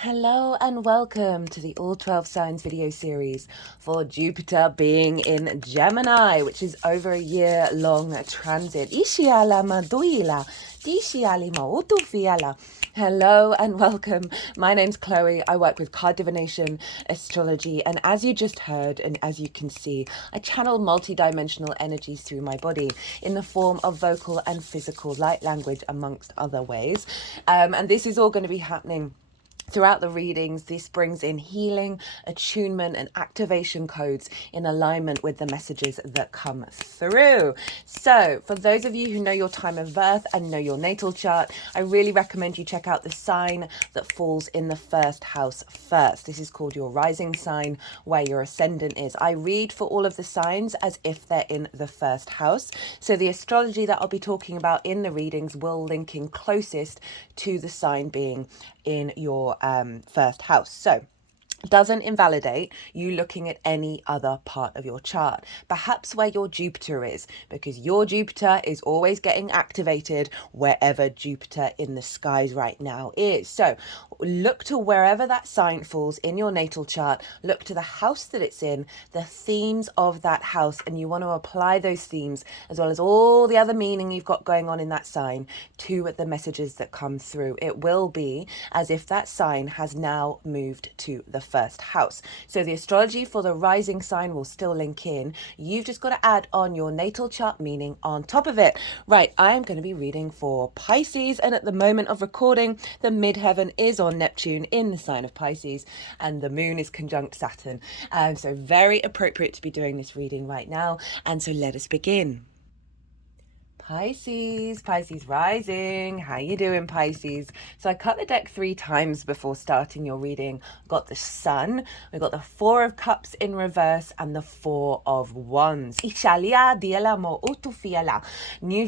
Hello and welcome to the All 12 Signs video series for Jupiter being in Gemini, which is over a year-long transit. Hello and welcome. My name's Chloe. I work with card divination, astrology, and as you just heard and as you can see, I channel multi-dimensional energies through my body in the form of vocal and physical light language, amongst other ways. And this is all going to be happening throughout the readings. This brings in healing, attunement, and activation codes in alignment with the messages that come through. So, for those of you who know your time of birth and know your natal chart, I really recommend you check out the sign that falls in the first house first. This is called your rising sign, where your ascendant is. I read for all of the signs as if they're in the first house. So, the astrology that I'll be talking about in the readings will link in closest to the sign being in your first house. So doesn't invalidate you looking at any other part of your chart, perhaps where your Jupiter is, because your Jupiter is always getting activated wherever Jupiter in the skies right now is. So look to wherever that sign falls in your natal chart, look to the house that it's in, the themes of that house, and you want to apply those themes as well as all the other meaning you've got going on in that sign to the messages that come through. It will be as if that sign has now moved to the first house. So the astrology for the rising sign will still link in. You've just got to add on your natal chart meaning on top of it. Right, I am going to be reading for Pisces, and at the moment of recording, the midheaven is on Neptune in the sign of Pisces, and the moon is conjunct Saturn. So very appropriate to be doing this reading right now. And so let us begin. Pisces rising. How you doing, Pisces? So I cut the deck 3 times before starting your reading. Got the Sun, we got the 4 of Cups in reverse, and the 4 of Wands. New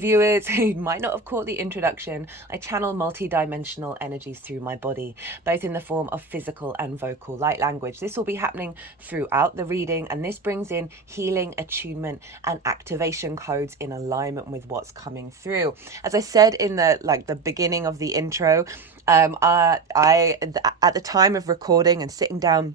viewers who might not have caught the introduction, I channel multi-dimensional energies through my body, both in the form of physical and vocal light language. This will be happening throughout the reading, and this brings in healing, attunement, and activation codes in alignment with what's coming through. As I said in the beginning of the intro, I at the time of recording and sitting down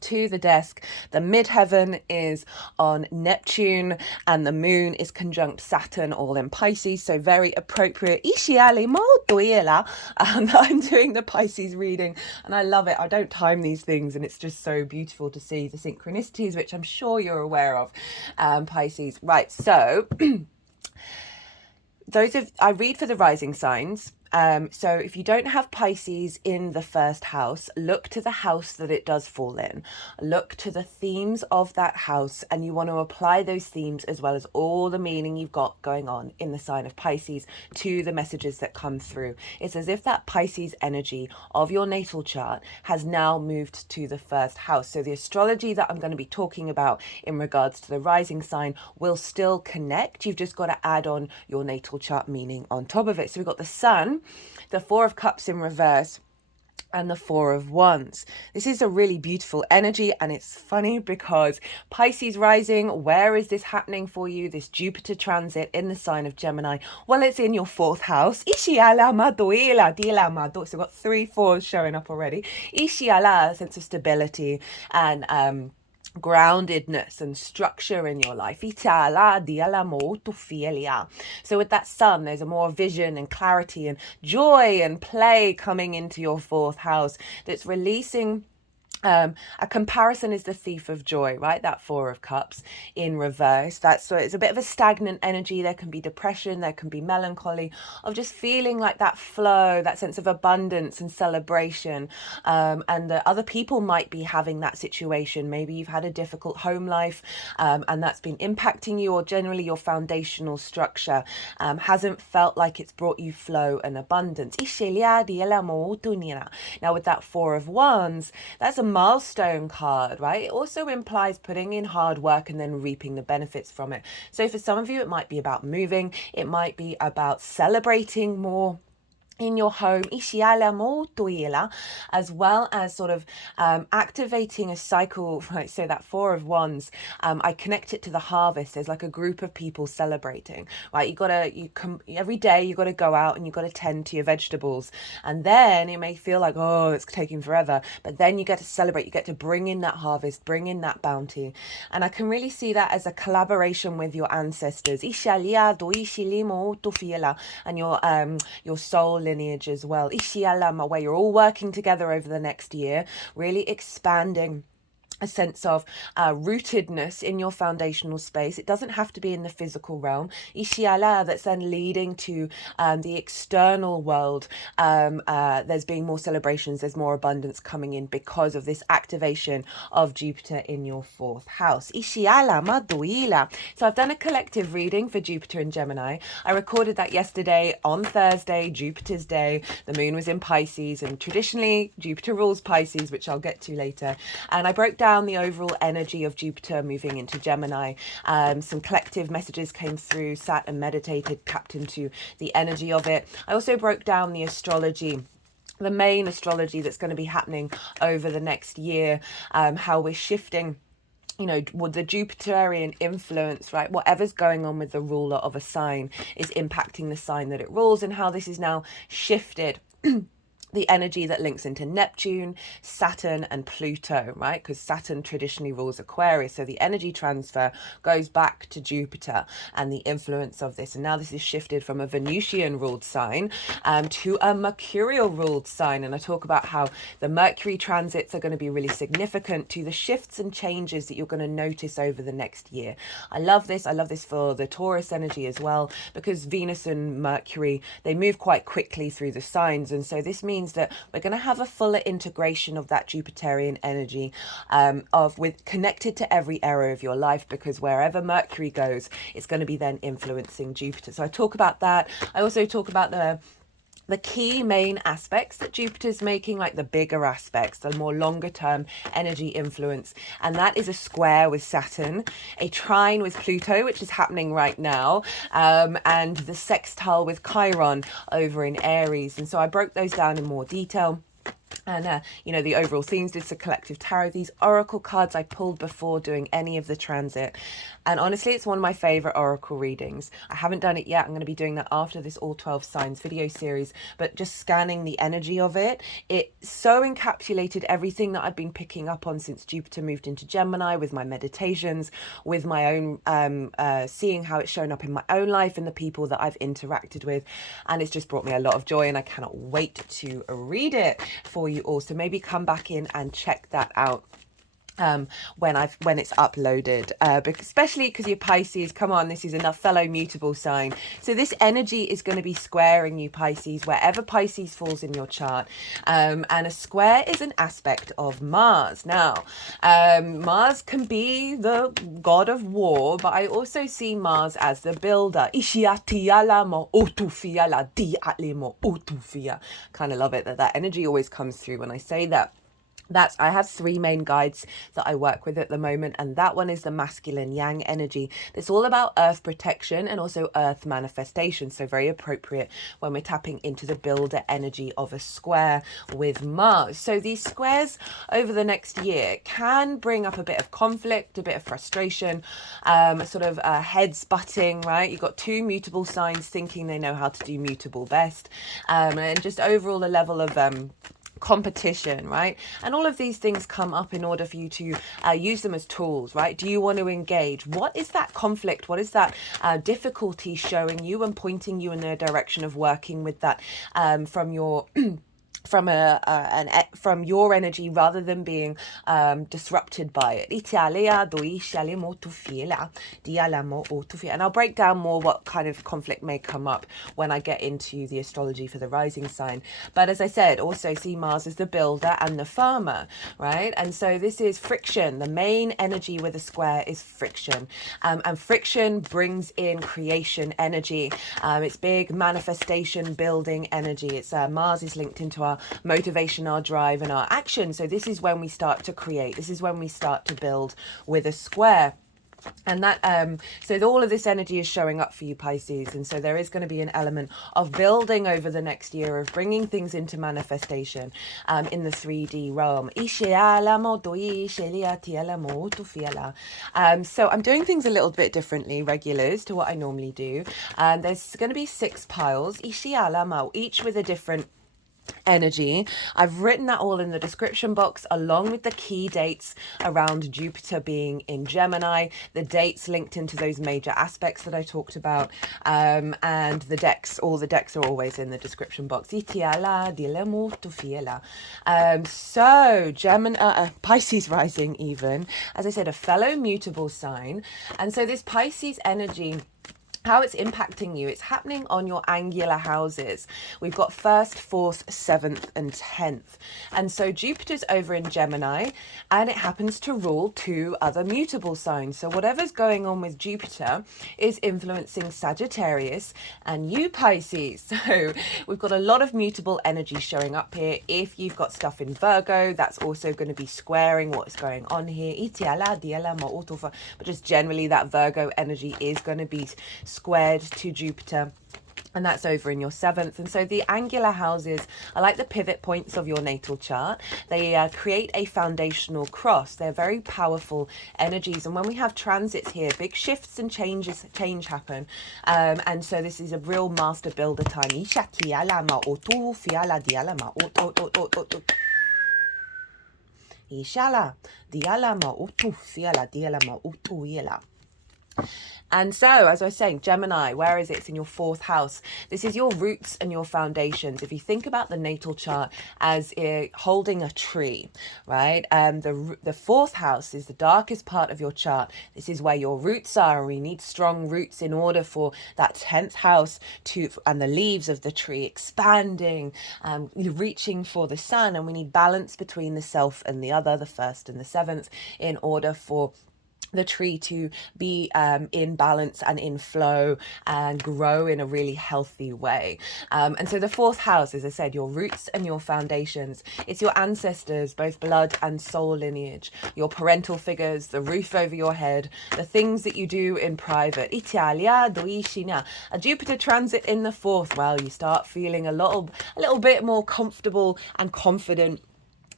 to the desk, the midheaven is on Neptune and the moon is conjunct Saturn, all in Pisces, so very appropriate. I'm doing the Pisces reading and I love it. I don't time these things and it's just so beautiful to see the synchronicities, which I'm sure you're aware of, Pisces. Right, so I read for the rising signs. So if you don't have Pisces in the first house, look to the house that it does fall in. Look to the themes of that house, and you want to apply those themes as well as all the meaning you've got going on in the sign of Pisces to the messages that come through. It's as if that Pisces energy of your natal chart has now moved to the first house. So the astrology that I'm going to be talking about in regards to the rising sign will still connect. You've just got to add on your natal chart meaning on top of it. So we've got the Sun, the 4 of Cups in reverse, and the 4 of Wands. This is a really beautiful energy, and it's funny because Pisces rising, where is this happening for you? This Jupiter transit in the sign of Gemini. Well, it's in your 4th house. So we've got 3 4s showing up already. A sense of stability and groundedness and structure in your life. So with that Sun, there's a more vision and clarity and joy and play coming into your 4th house that's releasing. A comparison is the thief of joy, right? That 4 of Cups in reverse. So it's a bit of a stagnant energy. There can be depression, there can be melancholy of just feeling like that flow, that sense of abundance and celebration. And the other people might be having that situation. Maybe you've had a difficult home life and that's been impacting you, or generally your foundational structure hasn't felt like it's brought you flow and abundance. Now with that 4 of Wands, that's a milestone card, right? It also implies putting in hard work and then reaping the benefits from it. So for some of you, it might be about moving. It might be about celebrating more in your home, as well as sort of activating a cycle, right? So that Four of Wands, I connect it to the harvest. There's like a group of people celebrating, right? Every day you gotta go out and you gotta tend to your vegetables, and then it may feel like, oh, it's taking forever, but then you get to celebrate. You get to bring in that harvest, bring in that bounty, and I can really see that as a collaboration with your ancestors, and your soul lineage as well, where you're all working together over the next year, really expanding a sense of rootedness in your foundational space. It doesn't have to be in the physical realm. Ishiala, that's then leading to the external world. There's being more celebrations, there's more abundance coming in because of this activation of Jupiter in your fourth house. Ishiala maduila. So I've done a collective reading for Jupiter and Gemini. I recorded that yesterday on Thursday, Jupiter's day. The moon was in Pisces, and traditionally Jupiter rules Pisces, which I'll get to later. And I broke down the overall energy of Jupiter moving into Gemini. Some collective messages came through, sat and meditated, tapped into the energy of it. I also broke down the astrology, the main astrology that's going to be happening over the next year, how we're shifting, with the Jupiterian influence, right? Whatever's going on with the ruler of a sign is impacting the sign that it rules, and how this is now shifted the energy that links into Neptune, Saturn, and Pluto, right? Because Saturn traditionally rules Aquarius. So the energy transfer goes back to Jupiter and the influence of this. And now this is shifted from a Venusian ruled sign to a Mercurial ruled sign. And I talk about how the Mercury transits are going to be really significant to the shifts and changes that you're going to notice over the next year. I love this. I love this for the Taurus energy as well, because Venus and Mercury, they move quite quickly through the signs. And so this means that we're going to have a fuller integration of that Jupiterian energy with connected to every area of your life, because wherever Mercury goes, it's going to be then influencing Jupiter. So I talk about that. I also talk about the key main aspects that Jupiter's making, like the bigger aspects, the more longer term energy influence. And that is a square with Saturn, a trine with Pluto, which is happening right now, and the sextile with Chiron over in Aries. And so I broke those down in more detail. And, the overall themes, did some collective tarot. These oracle cards I pulled before doing any of the transit. And honestly, it's one of my favorite oracle readings. I haven't done it yet. I'm going to be doing that after this All 12 Signs video series. But just scanning the energy of it, it so encapsulated everything that I've been picking up on since Jupiter moved into Gemini, with my meditations, with my own seeing how it's shown up in my own life and the people that I've interacted with. And it's just brought me a lot of joy, and I cannot wait to read it for you all. So maybe come back in and check that out when it's uploaded, especially because you're Pisces. Come on, this is enough fellow mutable sign. So this energy is going to be squaring you, Pisces, wherever Pisces falls in your chart. And a square is an aspect of Mars. Now, Mars can be the god of war, but I also see Mars as the builder. Kind of love it that energy always comes through when I say that. I have three main guides that I work with at the moment, and that one is the masculine yang energy. It's all about earth protection and also earth manifestation, so very appropriate when we're tapping into the builder energy of a square with Mars. So these squares over the next year can bring up a bit of conflict, a bit of frustration, sort of heads butting, right? You've got two mutable signs thinking they know how to do mutable best, and just overall a level of competition, right? And all of these things come up in order for you to use them as tools, right? Do you want to engage? What is that conflict? What is that difficulty showing you and pointing you in the direction of working with that from your from your energy, rather than being disrupted by it. And I'll break down more what kind of conflict may come up when I get into the astrology for the rising sign. But as I said, also see Mars as the builder and the farmer, right? And so this is friction. The main energy with a square is friction. And friction brings in creation energy. It's big manifestation, building energy. It's Mars is linked into our motivation, our drive, and our action. So this is when we start to create. This is when we start to build with a square. And that so all of this energy is showing up for you, Pisces, and so there is going to be an element of building over the next year, of bringing things into manifestation in the 3D realm. So I'm doing things a little bit differently, regulars, to what I normally do. There's going to be 6 piles, each with a different energy. I've written that all in the description box, along with the key dates around Jupiter being in Gemini, the dates linked into those major aspects that I talked about, and the decks. All the decks are always in the description box. So Gemini, Pisces rising, even, as I said, a fellow mutable sign. And so this Pisces energy, how it's impacting you, it's happening on your angular houses. We've got 1st, 4th, 7th and 10th. And so Jupiter's over in Gemini, and it happens to rule 2 other mutable signs. So whatever's going on with Jupiter is influencing Sagittarius and you, Pisces. So we've got a lot of mutable energy showing up here. If you've got stuff in Virgo, that's also going to be squaring what's going on here. But just generally, that Virgo energy is going to be squared to Jupiter, and that's over in your 7th. And so the angular houses are like the pivot points of your natal chart. They create a foundational cross. They're very powerful energies, and when we have transits here, big shifts and change happen, and so this is a real master builder time. And so, as I was saying, Gemini, where is it? It's in your 4th house. This is your roots and your foundations. If you think about the natal chart as holding a tree, right? The 4th house is the darkest part of your chart. This is where your roots are, and we need strong roots in order for that 10th house and the leaves of the tree expanding, reaching for the sun, and we need balance between the self and the other, the 1st and the 7th, in order for the tree to be in balance and in flow and grow in a really healthy way. And so the 4th house, as I said, your roots and your foundations. It's your ancestors, both blood and soul lineage, your parental figures, the roof over your head, the things that you do in private. A Jupiter transit in the 4th, well, you start feeling a little bit more comfortable and confident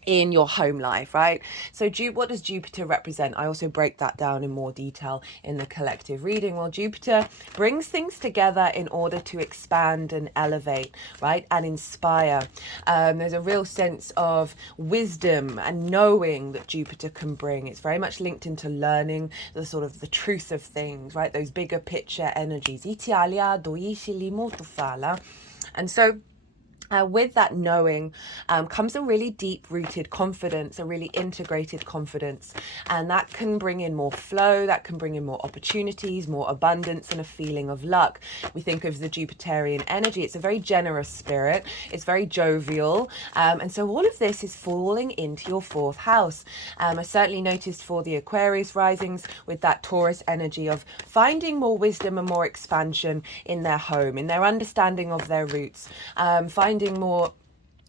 in your home life, right? So what does Jupiter represent? I also break that down in more detail in the collective reading. Well, Jupiter brings things together in order to expand and elevate, right? And inspire. There's a real sense of wisdom and knowing that Jupiter can bring. It's very much linked into learning the sort of the truth of things, right? Those bigger picture energies. And so with that knowing comes a really deep-rooted confidence, a really integrated confidence, and that can bring in more flow, that can bring in more opportunities, more abundance, and a feeling of luck. We think of the Jupiterian energy. It's a very generous spirit. It's very jovial, and so all of this is falling into your 4th house. I certainly noticed for the Aquarius risings with that Taurus energy of finding more wisdom and more expansion in their home, in their understanding of their roots, finding more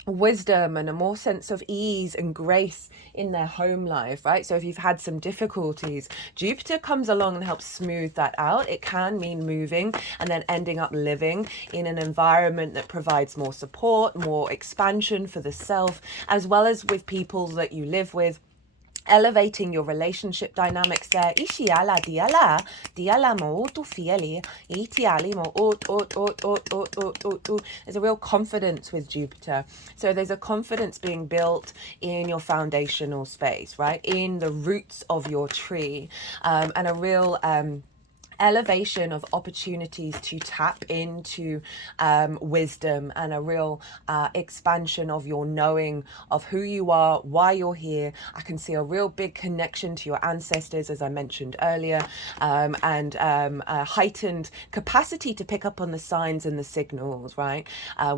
wisdom and a more sense of ease and grace in their home life, right? So if you've had some difficulties, Jupiter comes along and helps smooth that out. It can mean moving and then ending up living in an environment that provides more support, more expansion for the self, as well as with people that you live with, elevating your relationship dynamics there. There's a real confidence with Jupiter. So there's a confidence being built in your foundational space, right? In the roots of your tree, and a real elevation of opportunities to tap into wisdom, and a real expansion of your knowing of who you are, why you're here. I can see a real big connection to your ancestors, as I mentioned earlier, and a heightened capacity to pick up on the signs and the signals, right?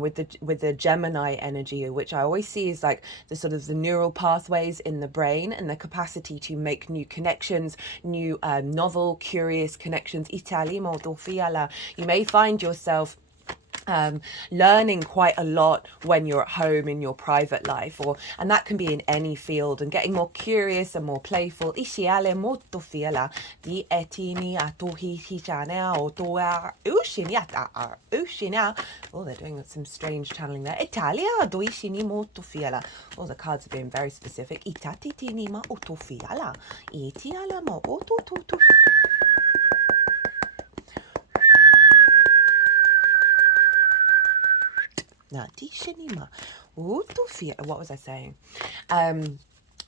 With the Gemini energy, which I always see is like the sort of the neural pathways in the brain and the capacity to make new connections, new novel, curious connections. You may find yourself learning quite a lot when you're at home in your private life, and that can be in any field, and getting more curious and more playful. Isiale molto fiela di etini atohi hichana otoa ushiniata ushina. Oh, they're doing some strange channeling there. Italia do ishini molto fiela. Oh, the cards are being very specific. Itatitini ma oto fiala. Itiala ma oto to. What was I saying?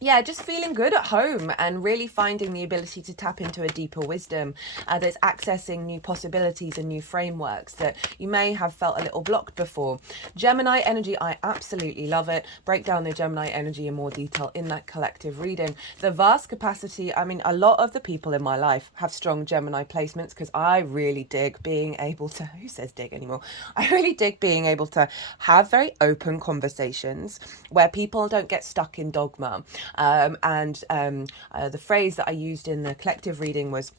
Yeah, just feeling good at home and really finding the ability to tap into a deeper wisdom that's accessing new possibilities and new frameworks that you may have felt a little blocked before. Gemini energy, I absolutely love it. Break down the Gemini energy in more detail in that collective reading. The vast capacity, I mean, a lot of the people in my life have strong Gemini placements because I really dig being able to, who says dig anymore? I really dig being able to have very open conversations where people don't get stuck in dogma. The phrase that I used in the collective reading was,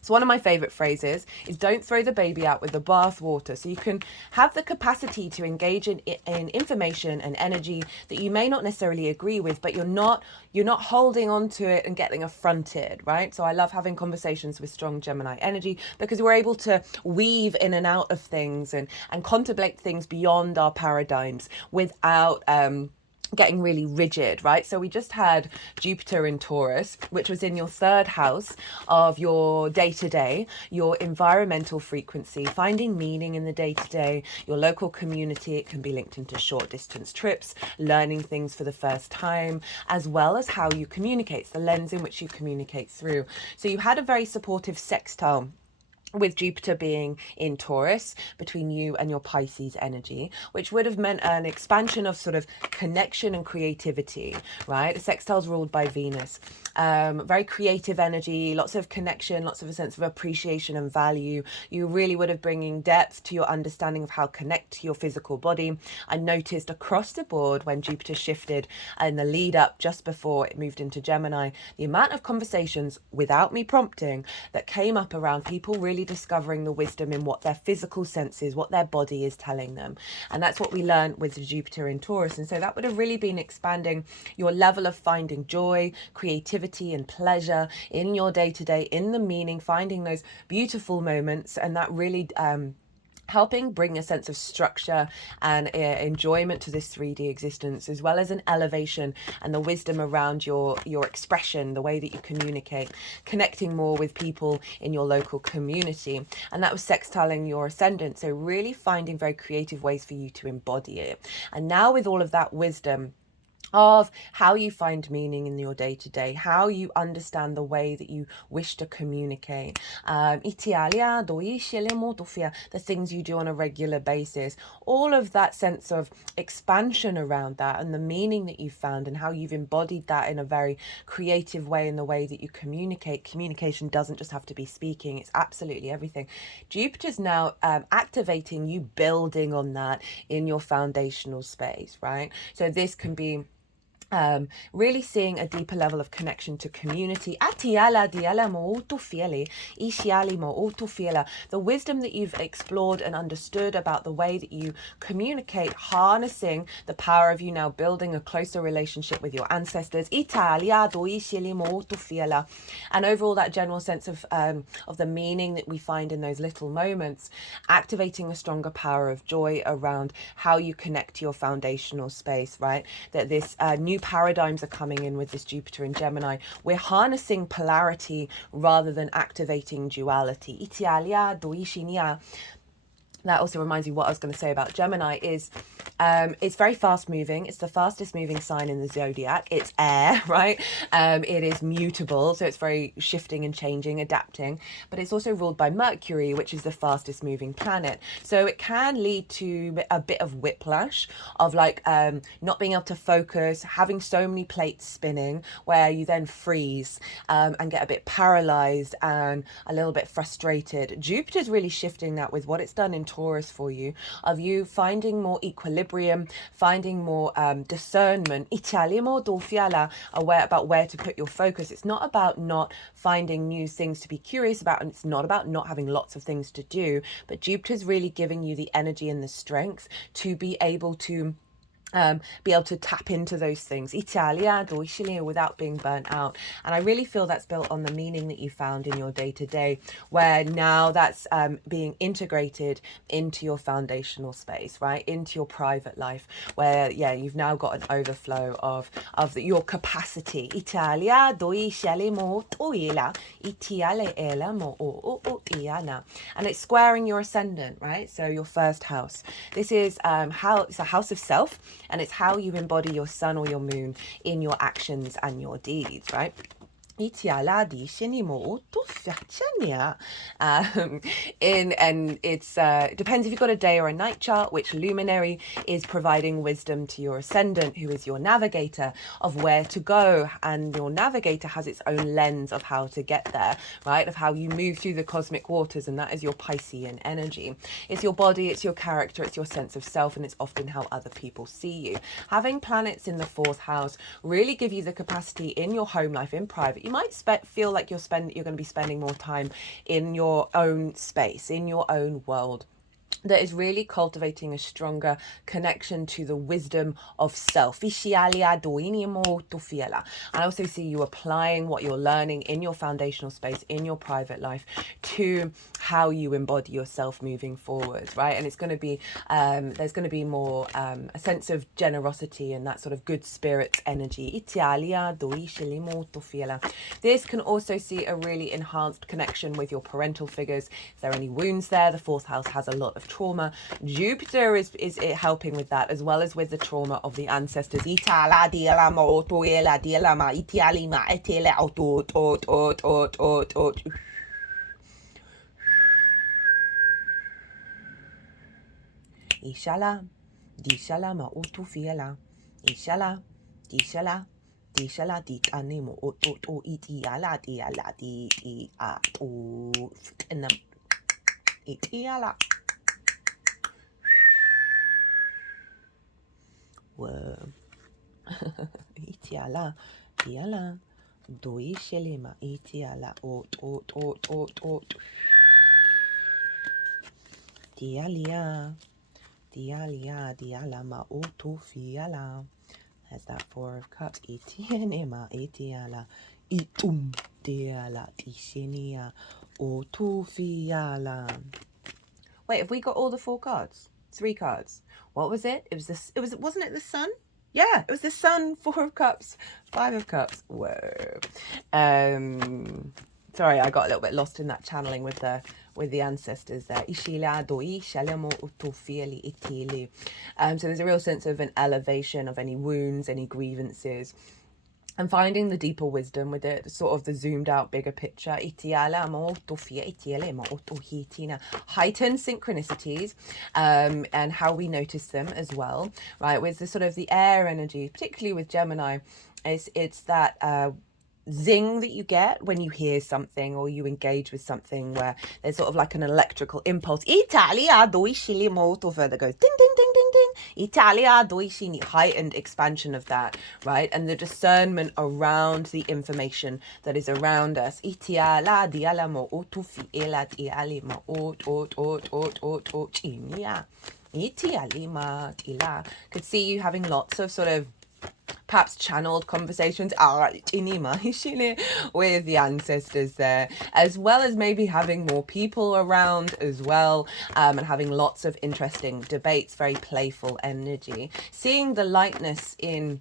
so one of my favorite phrases is, don't throw the baby out with the bathwater. So you can have the capacity to engage in information and energy that you may not necessarily agree with, but you're not holding on to it and getting affronted, right? So I love having conversations with strong Gemini energy because we're able to weave in and out of things and contemplate things beyond our paradigms without getting really rigid, right? So we just had Jupiter in Taurus, which was in your third house of your day-to-day, your environmental frequency, finding meaning in the day-to-day, your local community. It can be linked into short distance trips, learning things for the first time, as well as how you communicate. It's the lens in which you communicate through. So you had a very supportive sextile with Jupiter being in Taurus between you and your Pisces energy, which would have meant an expansion of sort of connection and creativity, right? The sextile's ruled by Venus. Very creative energy, lots of connection, lots of a sense of appreciation and value. You really would have bringing depth to your understanding of how to connect to your physical body. I noticed across the board when Jupiter shifted in the lead up just before it moved into Gemini, the amount of conversations without me prompting that came up around people really discovering the wisdom in what their physical senses, what their body is telling them. And that's what we learned with Jupiter in Taurus. And so that would have really been expanding your level of finding joy, creativity and pleasure in your day-to-day, in the meaning, finding those beautiful moments, and that really helping bring a sense of structure and enjoyment to this 3D existence, as well as an elevation and the wisdom around your expression, the way that you communicate, connecting more with people in your local community. And that was sextiling your ascendant, so really finding very creative ways for you to embody it. And now with all of that wisdom of how you find meaning in your day-to-day, how you understand the way that you wish to communicate, the things you do on a regular basis, all of that sense of expansion around that and the meaning that you've found and how you've embodied that in a very creative way in the way that you communicate. Communication doesn't just have to be speaking, it's absolutely everything. Jupiter's now activating you, building on that in your foundational space, right? So this can be really seeing a deeper level of connection to community. The wisdom that you've explored and understood about the way that you communicate, harnessing the power of you now building a closer relationship with your ancestors. And overall that general sense of the meaning that we find in those little moments, activating a stronger power of joy around how you connect to your foundational space, right? That this new paradigms are coming in with this Jupiter in Gemini. We're harnessing polarity rather than activating duality. That also reminds me what I was going to say about Gemini is it's very fast moving. It's the fastest moving sign in the zodiac. It's air, right? It is mutable, so it's very shifting and changing, adapting. But it's also ruled by Mercury, which is the fastest moving planet. So it can lead to a bit of whiplash of like not being able to focus, having so many plates spinning, where you then freeze and get a bit paralyzed and a little bit frustrated. Jupiter's really shifting that with what it's done in Taurus for you, of you finding more equilibrium, finding more discernment, aware about where to put your focus. It's not about not finding new things to be curious about, and it's not about not having lots of things to do, but Jupiter's really giving you the energy and the strength to be able to tap into those things without being burnt out. And I really feel that's built on the meaning that you found in your day-to-day, where now that's being integrated into your foundational space, right, into your private life, where you've now got an overflow of your capacity. And it's squaring your ascendant, right? So your first house. This is it's a house of self, and it's how you embody your sun or your moon in your actions and your deeds, right? And it's depends if you've got a day or a night chart, which luminary is providing wisdom to your ascendant, who is your navigator of where to go, and your navigator has its own lens of how to get there, right, of how you move through the cosmic waters, and that is your Piscean energy. It's your body, it's your character, it's your sense of self, and it's often how other people see you. Having planets in the 4th house really give you the capacity in your home life, in private. You might feel like you're going to be spending more time in your own space, in your own world, that is really cultivating a stronger connection to the wisdom of self. I also see you applying what you're learning in your foundational space, in your private life, to how you embody yourself moving forward, right? And it's going to be, there's going to be more a sense of generosity and that sort of good spirits energy. This can also see a really enhanced connection with your parental figures. If there are any wounds there, the 4th house has a lot of trauma. Jupiter is helping with that, as well as with the trauma of the ancestors. Ishala, dishala ma utufiela. Ishala, dishala. Dishala dit animo o iti ala di ala di a o iti ala. Itiala, diala, doi shelima, itiala, ot, dialia, dialama, otufiala. There's that 4 of Cups, itienema, itiala, itum, diala, tishenia, otufiala. Wait, have we got all the 4 cards? 3 cards. What was it? Wasn't it the sun? Yeah, it was the sun, 4 of Cups, 5 of Cups. Whoa. Sorry, I got a little bit lost in that channeling with the ancestors there. So there's a real sense of an elevation of any wounds, any grievances, and finding the deeper wisdom with it, sort of the zoomed out bigger picture. Heightened synchronicities, and how we notice them as well, right? With the sort of the air energy, particularly with Gemini, it's that zing that you get when you hear something or you engage with something, where there's sort of like an electrical impulse. Italia doisili molto further goes ding ding ding ding ding. Italia doisini, heightened expansion of that, right? And the discernment around the information that is around us. Itiala dialamo otufi ela dialima ot chinia. Itialima tila. Could see you having lots of sort of perhaps channeled conversations with the ancestors there, as well as maybe having more people around as well, and having lots of interesting debates, very playful energy. Seeing the lightness in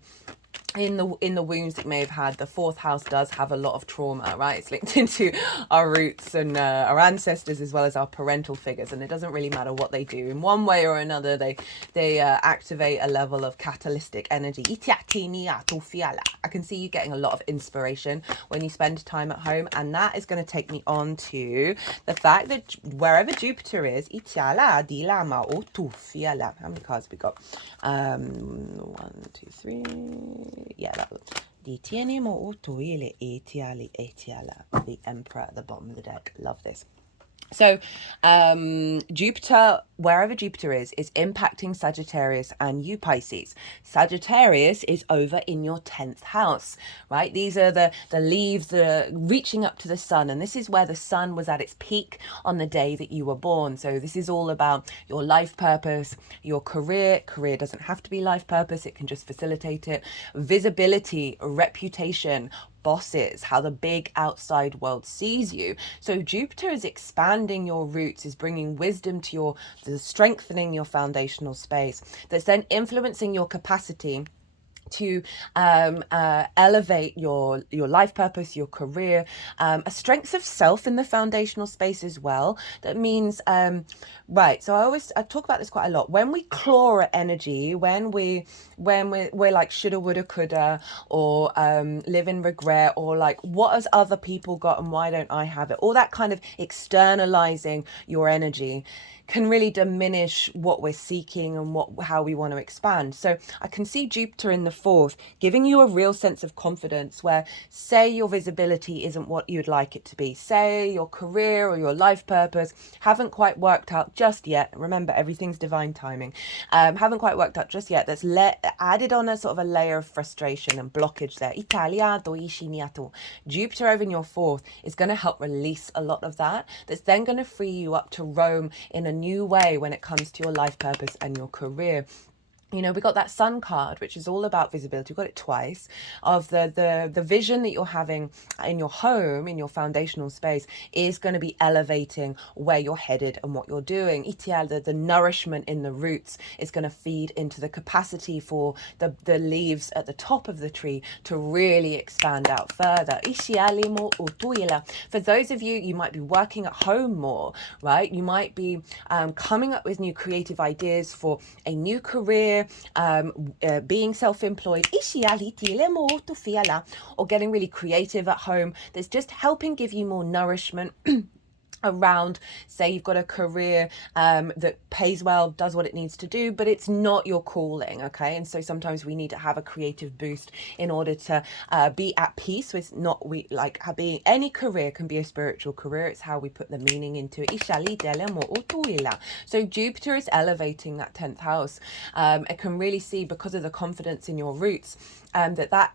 the wounds that you may have had. The 4th house does have a lot of trauma, right? It's linked into our roots and our ancestors, as well as our parental figures, and it doesn't really matter what they do. In one way or another, they activate a level of catalytic energy. I can see you getting a lot of inspiration when you spend time at home, and that is going to take me on to the fact that wherever Jupiter is, how many cards have we got? 1, 2, 3. Yeah, that was the Emperor at the bottom of the deck. Love this. So Jupiter, wherever Jupiter is impacting Sagittarius and you Pisces. Sagittarius is over in your 10th house, right? These are the leaves that are reaching up to the sun. And this is where the sun was at its peak on the day that you were born. So this is all about your life purpose, your career. Career doesn't have to be life purpose. It can just facilitate it. Visibility, reputation, bosses, how the big outside world sees you. So Jupiter is expanding your roots, is bringing wisdom to strengthening your foundational space. That's then influencing your capacity to elevate your life purpose, your career, a strength of self in the foundational space as well. That means right. So I talk about this quite a lot. When we claw at energy, when we're like shoulda, woulda, coulda, or live in regret, or like what has other people got and why don't I have it? All that kind of externalizing your energy can really diminish what we're seeking and how we want to expand. So I can see Jupiter in the 4th giving you a real sense of confidence where, say, your visibility isn't what you'd like it to be, say your career or your life purpose haven't quite worked out just yet. Remember, everything's divine timing. Haven't quite worked out just yet. That's added on a sort of a layer of frustration and blockage there. Jupiter over in your 4th is going to help release a lot of that. That's then going to free you up to roam in a new way when it comes to your life purpose and your career. You know, we got that sun card, which is all about visibility. We've got it twice, of the vision that you're having in your home, in your foundational space, is going to be elevating where you're headed and what you're doing. The nourishment in the roots is going to feed into the capacity for the leaves at the top of the tree to really expand out further. For those of you, you might be working at home more, right? You might be coming up with new creative ideas for a new career, being self-employed, or getting really creative at home. That's just helping give you more nourishment around, say you've got a career that pays well, does what it needs to do, but it's not your calling, okay? And so sometimes we need to have a creative boost in order to be at peace with being any career can be a spiritual career. It's how we put the meaning into it. So Jupiter is elevating that 10th house. It can really see, because of the confidence in your roots, that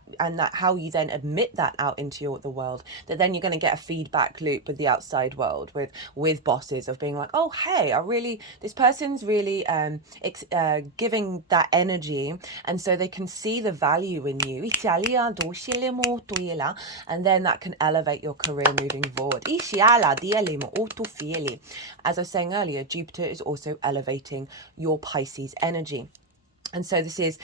how you then admit that out into the world, that then you're going to get a feedback loop with the outside world, with bosses, of being like, oh hey, this person's really giving that energy, and so they can see the value in you, and then that can elevate your career moving forward. As I was saying earlier, Jupiter is also elevating your Pisces energy. And so this is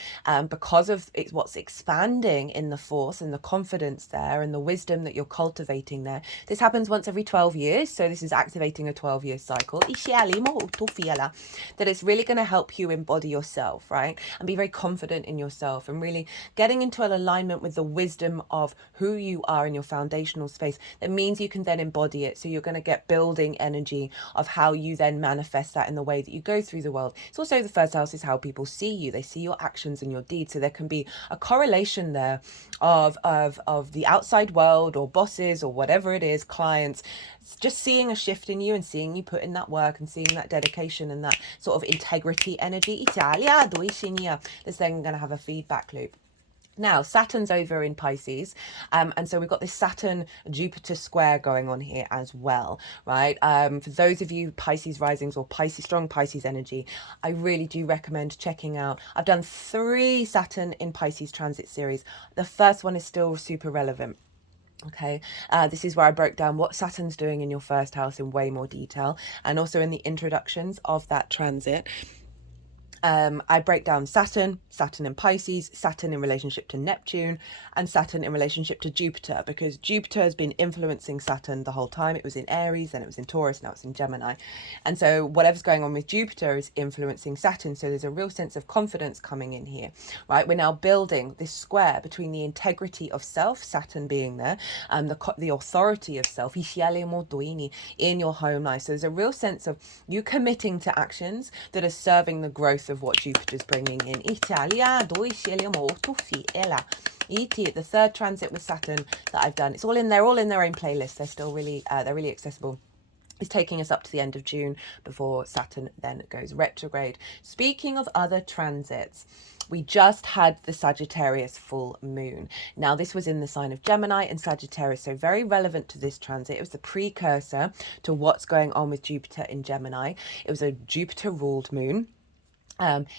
because of what's expanding in the 4th, and the confidence there and the wisdom that you're cultivating there. This happens once every 12 years. So this is activating a 12-year cycle. That it's really going to help you embody yourself, right? And be very confident in yourself, and really getting into an alignment with the wisdom of who you are in your foundational space. That means you can then embody it. So you're going to get building energy of how you then manifest that in the way that you go through the world. It's also, the 1st house is how people see you. They see your actions and your deeds. So there can be a correlation there of the outside world, or bosses, or whatever it is, clients, just seeing a shift in you and seeing you put in that work and seeing that dedication and that sort of integrity energy. That's then going to have a feedback loop. Now, Saturn's over in Pisces, and so we've got this Saturn-Jupiter square going on here as well, right? For those of you Pisces risings or strong Pisces energy, I really do recommend checking out. I've done 3 Saturn in Pisces transit series. The first one is still super relevant. Okay, this is where I broke down what Saturn's doing in your 1st house in way more detail, and also in the introductions of that transit. I break down Saturn in Pisces, Saturn in relationship to Neptune, and Saturn in relationship to Jupiter, because Jupiter has been influencing Saturn the whole time. It was in Aries, then it was in Taurus, now it's in Gemini. And so whatever's going on with Jupiter is influencing Saturn. So there's a real sense of confidence coming in here, right? We're now building this square between the integrity of self, Saturn being there, and the authority of self, in your home life. So there's a real sense of you committing to actions that are serving the growth of what Jupiter's bringing in. The 3rd transit with Saturn that I've done, it's all in their own playlist. They're still really accessible. is taking us up to the end of June before Saturn then goes retrograde. Speaking of other transits, we just had the Sagittarius full moon. Now, this was in the sign of Gemini and Sagittarius, so very relevant to this transit. It was the precursor to what's going on with Jupiter in Gemini. It was a Jupiter ruled moon.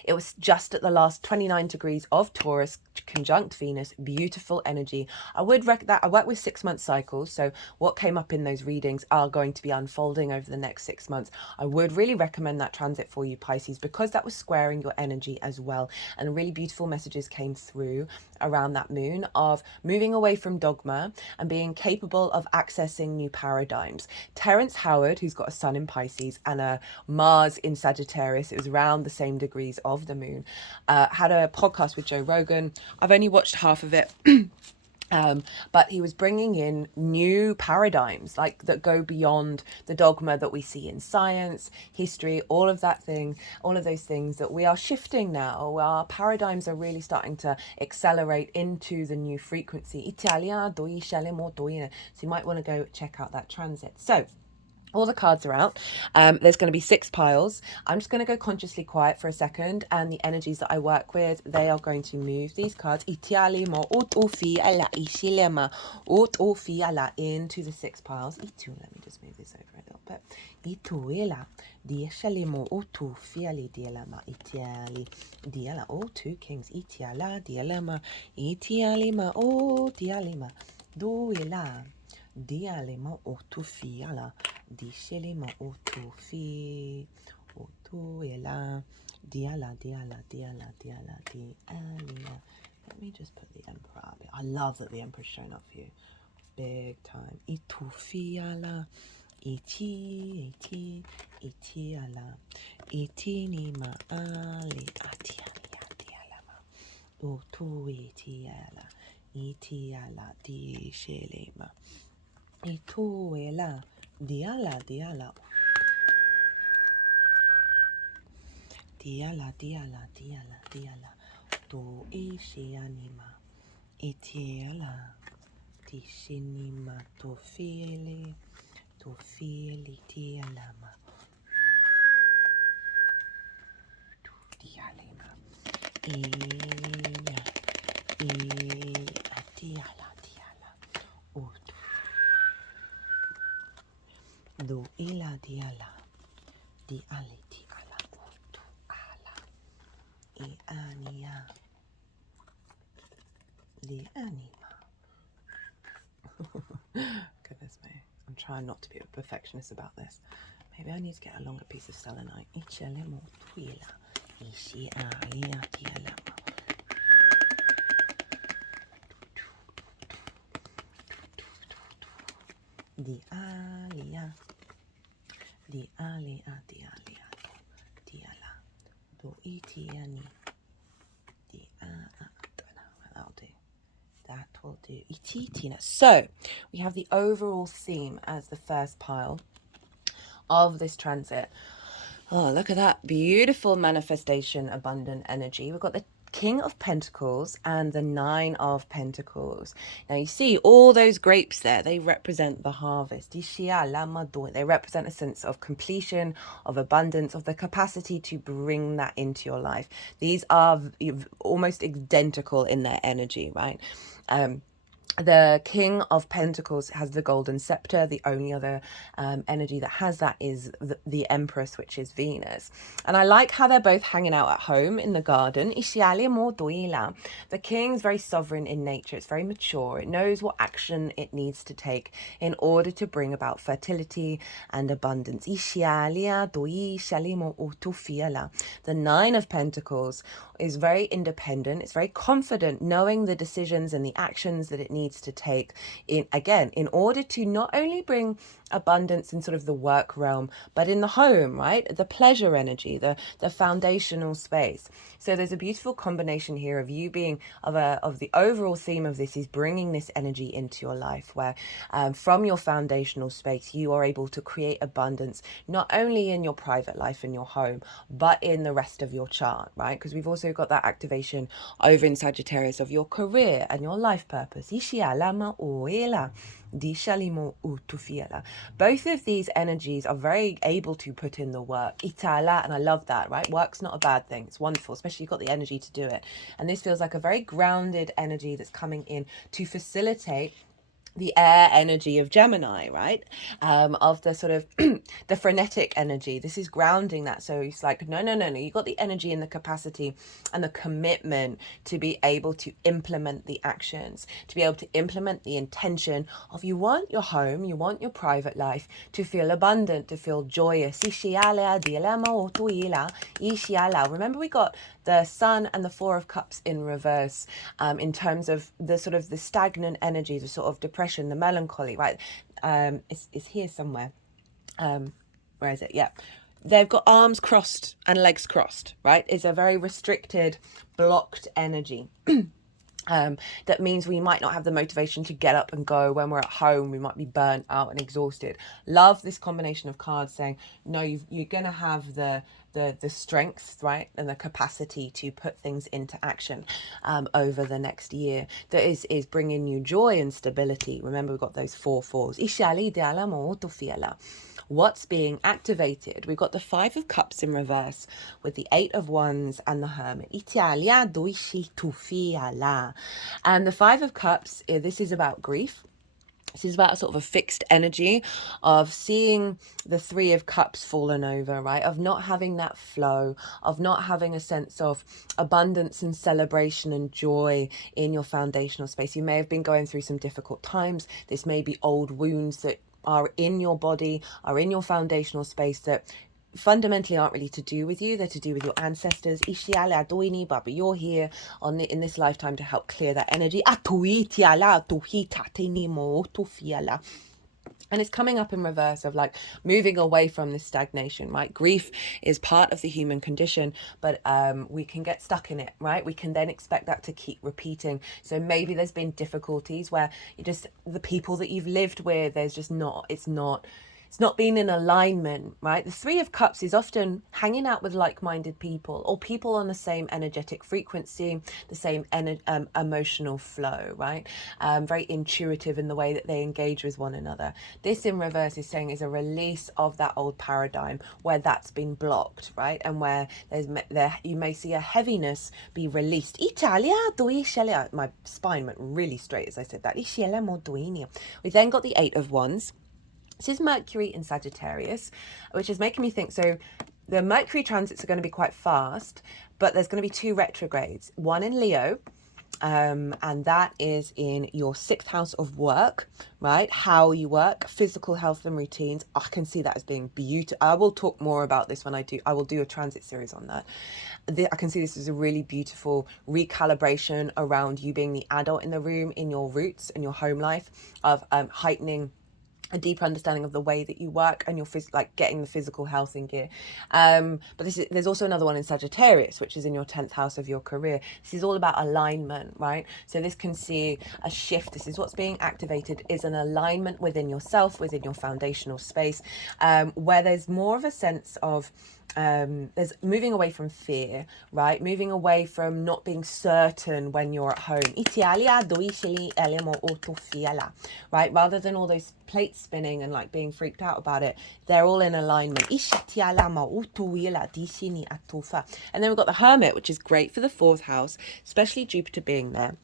It was just at the last 29 degrees of Taurus conjunct Venus. Beautiful energy. I would recommend that. I work with 6-month cycles, so what came up in those readings are going to be unfolding over the next 6 months. I would really recommend that transit for you, Pisces, because that was squaring your energy as well, and really beautiful messages came through around that moon of moving away from dogma and being capable of accessing new paradigms. Terence Howard, who's got a sun in Pisces and a Mars in Sagittarius, it was around the same degrees of the moon, had a podcast with Joe Rogan. I've only watched half of it. But he was bringing in new paradigms like that go beyond the dogma that we see in science, history, all of those things that we are shifting now. Our paradigms are really starting to accelerate into the new frequency. So you might want to go check out that transit. So all the cards are out. There's going to be 6 piles. I'm just going to go consciously quiet for a second, and the energies that I work with, they are going to move these cards into the 6 piles. Let me just move this over a little bit. Oh, 2 kings. Dialema otufiala, dishelema otufi, otuela, diala. Let me just put the Emperor up. I love that the Emperor's showing up for you. Big time. Itufiala, itiala, itinima ali, dialama, otu itiala. Itiala di shelema. Ituela diala. Diala. Tu ishianima. Itiala. Tishinima to fili dialama. Dialema. Diala. Do ila diala, diala, utu ala, iania, lianima. Goodness me, I'm trying not to be a perfectionist about this. Maybe I need to get a longer piece of selenite. Ichelemo tuila, ishi alia dialama. Diala, do itiani, that'll do. That will do. Ititina. So we have the overall theme as the first pile of this transit. Oh, look at that beautiful manifestation, abundant energy. We've got the King of Pentacles and the 9 of Pentacles. Now you see all those grapes there, they represent the harvest. They represent a sense of completion, of abundance, of the capacity to bring that into your life. These are almost identical in their energy, right? The King of Pentacles has the golden scepter. The only other energy that has that is the Empress, which is Venus. And I like how they're both hanging out at home in the garden. The King's very sovereign in nature. It's very mature. It knows what action it needs to take in order to bring about fertility and abundance. The 9 of Pentacles is very independent. It's very confident, knowing the decisions and the actions that it needs to take in order to not only bring abundance in sort of the work realm, but in the home, right? The pleasure energy, the foundational space. So there's a beautiful combination here of you being of the overall theme of this is bringing this energy into your life, where from your foundational space you are able to create abundance not only in your private life and your home, but in the rest of your chart, right? Because we've also got that activation over in Sagittarius of your career and your life purpose. Ishialama oela. Both of these energies are very able to put in the work. Itala, and I love that, right? Work's not a bad thing. It's wonderful, especially you've got the energy to do it. And this feels like a very grounded energy that's coming in to facilitate the air energy of Gemini, right? Of the sort of the frenetic energy. This is grounding that. So it's like, no. You got the energy and the capacity and the commitment to be able to implement the actions, to be able to implement the intention of you want your home, you want your private life to feel abundant, to feel joyous. Remember, we got the Sun and the Four of Cups in reverse, in terms of the sort of the stagnant energy, the sort of depression, the melancholy, right? It's here somewhere. Where is it? Yeah. They've got arms crossed and legs crossed, right? It's a very restricted, blocked energy. That means we might not have the motivation to get up and go. When we're at home, we might be burnt out and exhausted. Love this combination of cards saying, no, you're going to have the strength, right, and the capacity to put things into action over the next year that is bringing you joy and stability. Remember, we've got those 4 fours. What's being activated? We've got the 5 of Cups in reverse with the 8 of Wands and the Hermit. And the 5 of Cups, this is about grief. This is about a sort of a fixed energy of seeing the 3 of Cups fallen over, right? Of not having that flow, of not having a sense of abundance and celebration and joy in your foundational space. You may have been going through some difficult times. This may be old wounds that are in your body, are in your foundational space that fundamentally aren't really to do with you. They're to do with your ancestors. But you're here in this lifetime to help clear that energy. And it's coming up in reverse of like moving away from this stagnation, right? Grief is part of the human condition, but we can get stuck in it, right? We can then expect that to keep repeating. So maybe there's been difficulties where you just, the people that you've lived with, there's just not, it's not being in alignment, right? The 3 of Cups is often hanging out with like-minded people or people on the same energetic frequency, the same emotional flow, right? Very intuitive in the way that they engage with one another. This in reverse is saying is a release of that old paradigm where that's been blocked, right? And where you may see a heaviness be released. My spine went really straight as I said that. We then got the 8 of Wands. This is Mercury in Sagittarius, which is making me think, so the Mercury transits are going to be quite fast, but there's going to be 2 retrogrades, one in Leo, and that is in your 6th house of work, right? How you work, physical health and routines. I can see that as being beautiful. I will talk more about this when I will do a transit series on that. I can see this as a really beautiful recalibration around you being the adult in the room, in your roots and your home life, of heightening a deeper understanding of the way that you work and your like getting the physical health in gear. But there's also another one in Sagittarius, which is in your 10th house of your career. This is all about alignment, right? So this can see a shift. This is what's being activated, is an alignment within yourself, within your foundational space, where there's more of a sense of there's moving away from fear, right? Moving away from not being certain when you're at home. Right? Rather than all those plates spinning and like being freaked out about it, they're all in alignment. And then we've got the Hermit, which is great for the 4th house, especially Jupiter being there.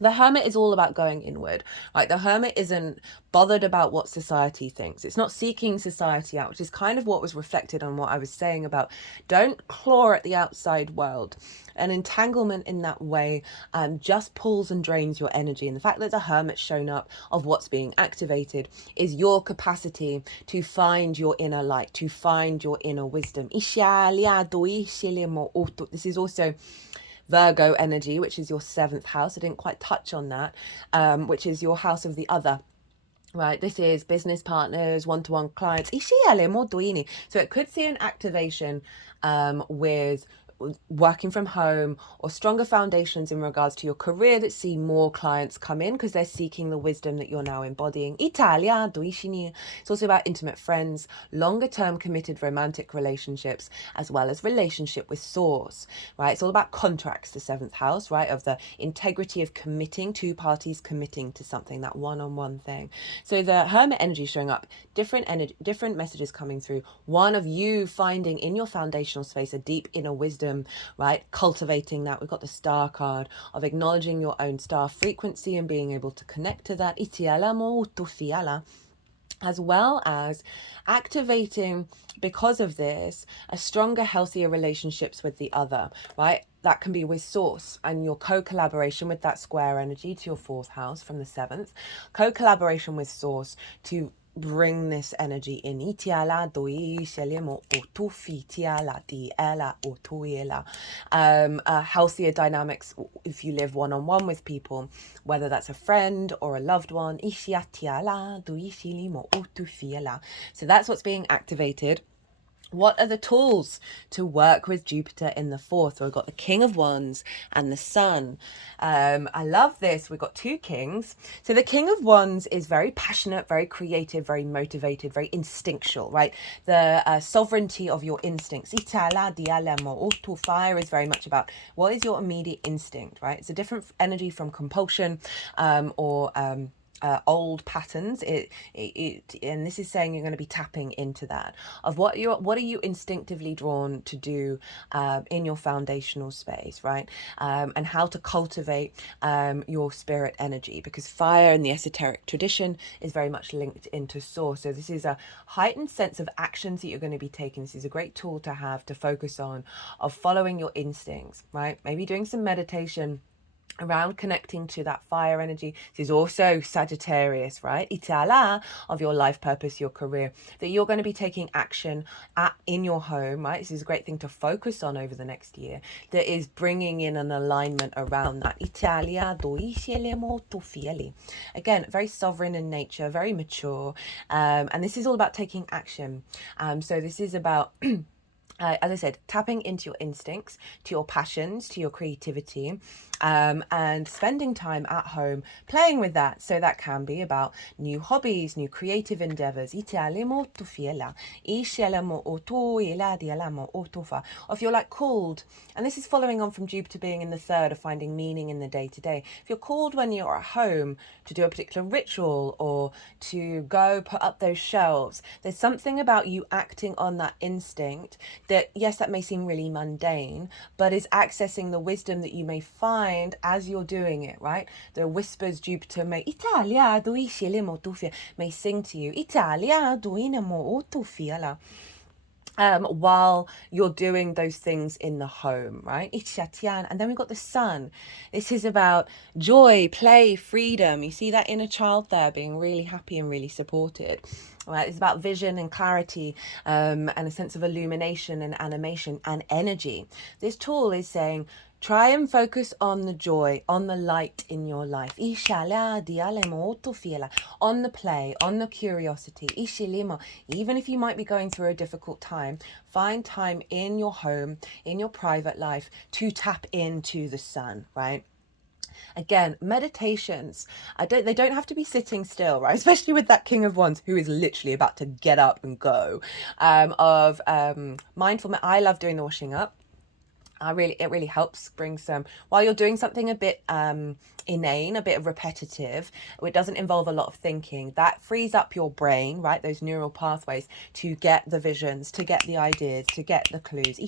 The Hermit is all about going inward. Like, the Hermit isn't bothered about what society thinks. It's not seeking society out, which is kind of what was reflected on what I was saying about don't claw at the outside world. An entanglement in that way just pulls and drains your energy. And the fact that the Hermit's shown up of what's being activated is your capacity to find your inner light, to find your inner wisdom. This is also Virgo energy, which is your 7th house. I didn't quite touch on that, which is your house of the other. Right, this is business partners, one-to-one clients. So it could see an activation with working from home, or stronger foundations in regards to your career that see more clients come in because they're seeking the wisdom that you're now embodying. Italia, duishini. It's also about intimate friends, longer term committed romantic relationships, as well as relationship with source, right? It's all about contracts, the seventh house, right? Of the integrity of committing, two parties committing to something, that one-on-one thing. So the Hermit energy showing up, different energy, different messages coming through. One of you finding in your foundational space a deep inner wisdom, right? Cultivating that. We've got the star card of acknowledging your own star frequency and being able to connect to that. As well as activating, because of this, a stronger, healthier relationships with the other, right? That can be with source and your co-collaboration with that square energy to your fourth house from the seventh. Co-collaboration with source to bring this energy in. Healthier dynamics if you live one-on-one with people, whether that's a friend or a loved one. So that's what's being activated. What are the tools to work with Jupiter in the fourth? So we've got the King of Wands and the Sun. I love this. We've got two kings. So the King of Wands is very passionate, very creative, very motivated, very instinctual, right? The sovereignty of your instincts. Fire is very much about what is your immediate instinct, right? It's a different energy from compulsion or old patterns. And this is saying you're going to be tapping into that of what are you instinctively drawn to do in your foundational space, right? And how to cultivate your spirit energy, because fire in the esoteric tradition is very much linked into source. So this is a heightened sense of actions that you're going to be taking. This is a great tool to have to focus on, of following your instincts, right? Maybe doing some meditation around connecting to that fire energy. This is also Sagittarius, right? Itala, of your life purpose, your career, that you're going to be taking action in your home, right? This is a great thing to focus on over the next year, that is bringing in an alignment around that. Italia, again, very sovereign in nature, very mature. And this is all about taking action. So this is about as I said, tapping into your instincts, to your passions, to your creativity, and spending time at home playing with that. So that can be about new hobbies, new creative endeavors. Or if you're like called, and this is following on from Jupiter being in the third, of finding meaning in the day-to-day. If you're called when you're at home to do a particular ritual or to go put up those shelves, there's something about you acting on that instinct that, yes, that may seem really mundane, but is accessing the wisdom that you may find as you're doing it, right? The whispers Jupiter may may sing to you, while you're doing those things in the home, right? And then we've got the Sun. This is about joy, play, freedom. You see that inner child there being really happy and really supported. Right? It's about vision and clarity, and a sense of illumination and animation and energy. This tool is saying, try and focus on the joy, on the light in your life. On the play, on the curiosity. Even if you might be going through a difficult time, find time in your home, in your private life, to tap into the sun, right? Again, meditations, they don't have to be sitting still, right? Especially with that King of Wands, who is literally about to get up and go. Mindfulness. I love doing the washing up. It really helps bring some, while you're doing something a bit inane, a bit repetitive, it doesn't involve a lot of thinking, that frees up your brain, right? Those neural pathways to get the visions, to get the ideas, to get the clues.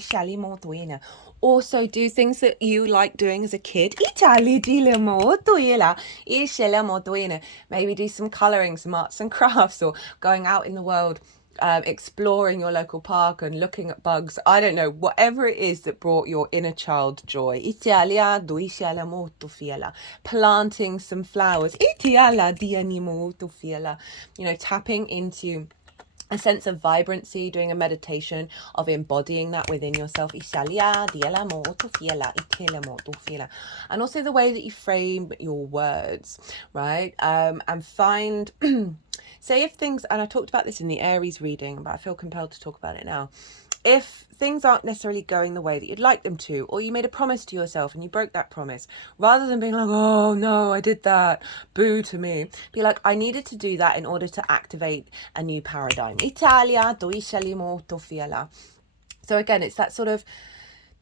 Also do things that you like doing as a kid. Maybe do some colouring, some arts and crafts, or going out in the world, exploring your local park and looking at bugs. I don't know, whatever it is that brought your inner child joy. Planting some flowers. Tapping into a sense of vibrancy, doing a meditation of embodying that within yourself. And also the way that you frame your words, right? And find, say if things, and I talked about this in the Aries reading, but I feel compelled to talk about it now. if things aren't necessarily going the way that you'd like them to, or you made a promise to yourself and you broke that promise, rather than being like, oh no, I did that, boo to me, be like, I needed to do that in order to activate a new paradigm. Italia, doisceli molto fiela. So again, it's that sort of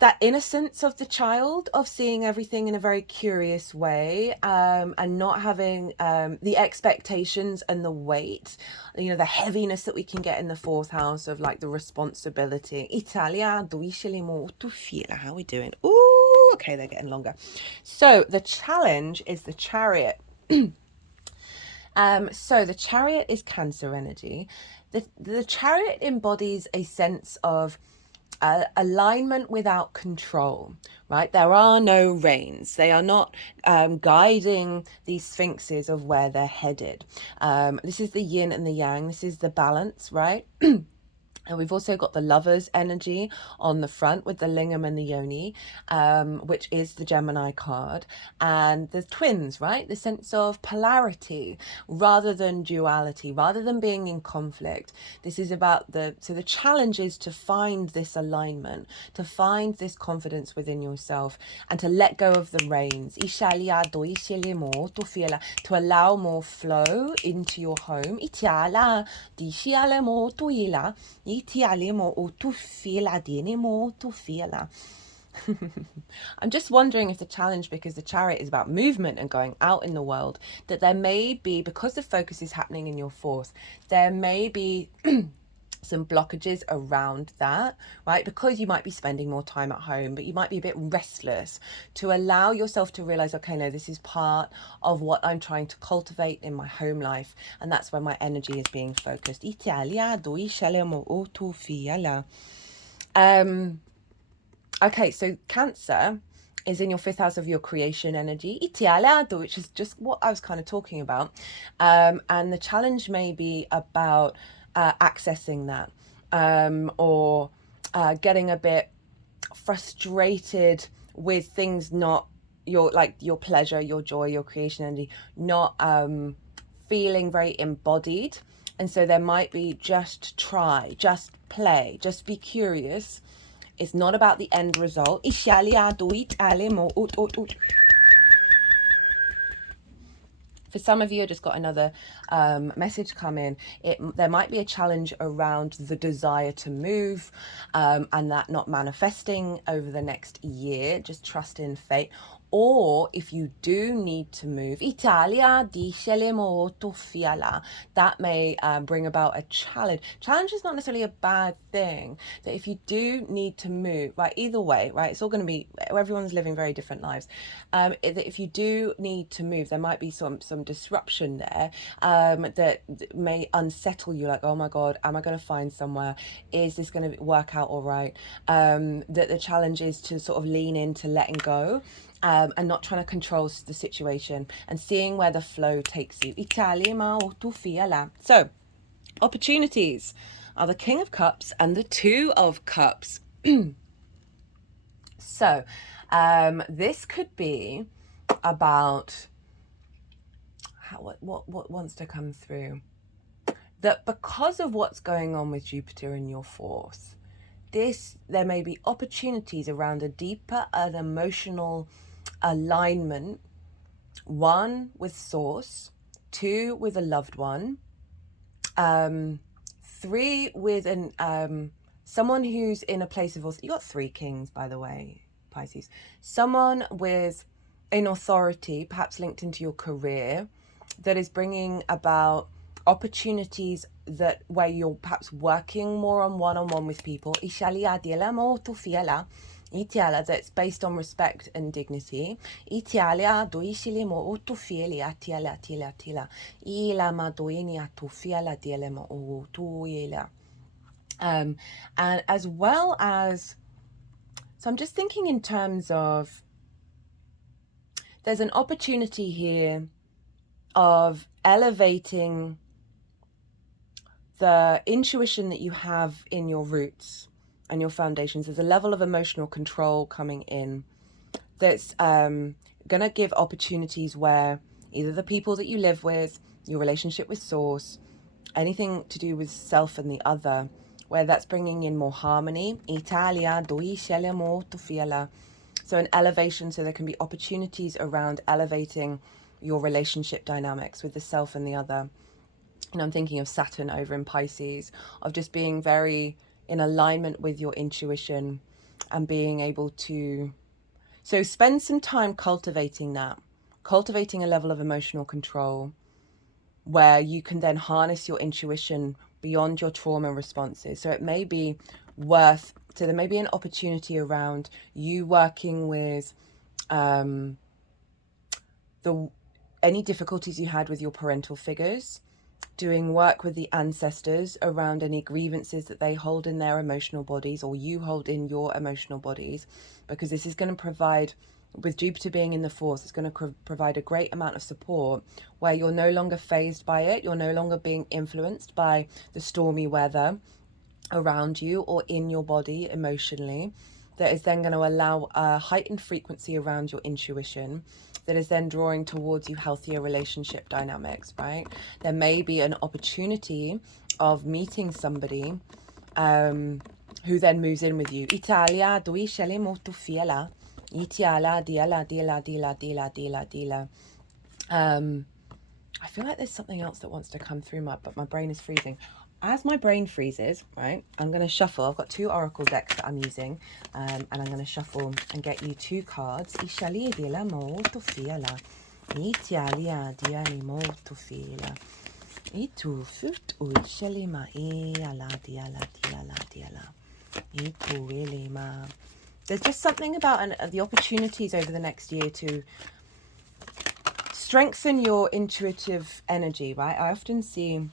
that innocence of the child, of seeing everything in a very curious way, and not having the expectations and the weight, you know, the heaviness that we can get in the fourth house of like the responsibility. Italia, duiscelimo, tu fila. How are we doing? Ooh, okay, they're getting longer. So the challenge is the Chariot. So the Chariot is Cancer energy. The Chariot embodies a sense of alignment without control, right? There are no reins. They are not guiding these sphinxes of where they're headed. This is the yin and the yang. This is the balance, right? And we've also got the Lover's energy on the front with the lingam and the yoni, which is the Gemini card. And the twins, right? The sense of polarity rather than duality, rather than being in conflict. This is about so the challenge is to find this alignment, to find this confidence within yourself, and to let go of the reins. To allow more flow into your home. I'm just wondering if the challenge, because the Chariot is about movement and going out in the world, that there may be, because the focus is happening in your fourth, there may be some blockages around that, right? Because you might be spending more time at home, but you might be a bit restless, to allow yourself to realize, okay, no, this is part of what I'm trying to cultivate in my home life, and that's where my energy is being focused. Okay, so Cancer is in your fifth house of your creation energy, which is just what I was kind of talking about, and the challenge may be about accessing that, or getting a bit frustrated with things not your pleasure, your joy, your creation energy not feeling very embodied. And so there might be just try, just play, just be curious. It's not about the end result. For some of you, I just got another message come in. There might be a challenge around the desire to move, and that not manifesting over the next year. Just trust in fate. Or if you do need to move, that may bring about a challenge. Challenge is not necessarily a bad thing. That if you do need to move, right, either way, right, it's all going to be, everyone's living very different lives. That if you do need to move, there might be some disruption there, that may unsettle you, like, oh my God, am I going to find somewhere? Is this going to work out all right? That the challenge is to sort of lean into letting go, and not trying to control the situation, and seeing where the flow takes you. So, opportunities are the King of Cups and the Two of Cups. So, this could be about what wants to come through. That because of what's going on with Jupiter in your fourth, there may be opportunities around a deeper and emotional alignment, 1 with source, 2 with a loved one, 3 with someone who's in a place of authority. You got 3 kings, by the way, Pisces. Someone with an authority, perhaps linked into your career, that is bringing about opportunities where you're perhaps working more on one-on-one with people. That's based on respect and dignity. And as well as, so I'm just thinking in terms of, there's an opportunity here of elevating the intuition that you have in your roots and your foundations. There's a level of emotional control coming in that's going to give opportunities where either the people that you live with, your relationship with source, anything to do with self and the other, where that's bringing in more harmony. Italia, doi sceglie molto fiela. So an elevation, so there can be opportunities around elevating your relationship dynamics with the self and the other. And I'm thinking of Saturn over in Pisces, of just being very in alignment with your intuition and being able to, so spend some time cultivating that, cultivating a level of emotional control where you can then harness your intuition beyond your trauma responses. So it may be worth, so there may be an opportunity around you working with any difficulties you had with your parental figures, doing work with the ancestors around any grievances that they hold in their emotional bodies or you hold in your emotional bodies, because this is going to provide, with Jupiter being in the fourth, it's going to provide a great amount of support where you're no longer fazed by it, you're no longer being influenced by the stormy weather around you or in your body emotionally. That is then going to allow a heightened frequency around your intuition that is then drawing towards you healthier relationship dynamics, right? There may be an opportunity of meeting somebody who then moves in with you. Italia, doi sceglie molto fiela. Itiala, diala, dila, dila, dila, dila, dila. I feel like there's something else that wants to come through but my brain is freezing. As my brain freezes, right, I'm going to shuffle. I've got 2 oracle decks that I'm using, and I'm going to shuffle and get you 2 cards. Ishalia dila molto fiela. Itialia diani molto fiela. Itu fut uishali ma iala diala diala diala. Itu really ma. There's just something about the opportunities over the next year to strengthen your intuitive energy, right? I often see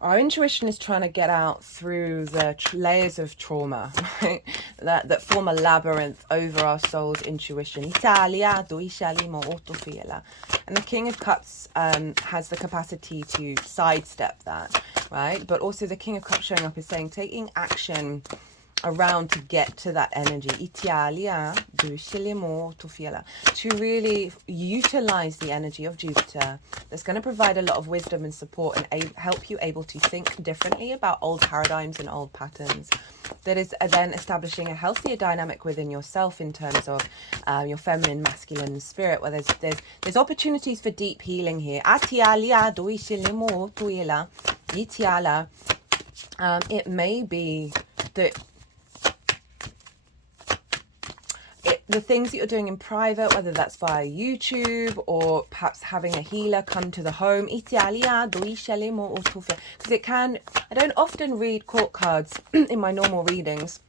our intuition is trying to get out through the layers of trauma, right? That form a labyrinth over our soul's intuition. Italia, doi sceglie molto fiela. And the King of Cups has the capacity to sidestep that, right? But also the King of Cups showing up is saying taking action around to get to that energy. Italia, doi sceglie molto fiela. To really utilize the energy of Jupiter that's going to provide a lot of wisdom and support and help you able to think differently about old paradigms and old patterns. That is then establishing a healthier dynamic within yourself in terms of your feminine, masculine spirit, where there's opportunities for deep healing here. Atialia, doi sceglie molto fiela. Itiala. It may be that the things that you're doing in private, whether that's via YouTube or perhaps having a healer come to the home. Italia, doi sceglie molto fiela. Because it can, I don't often read court cards in my normal readings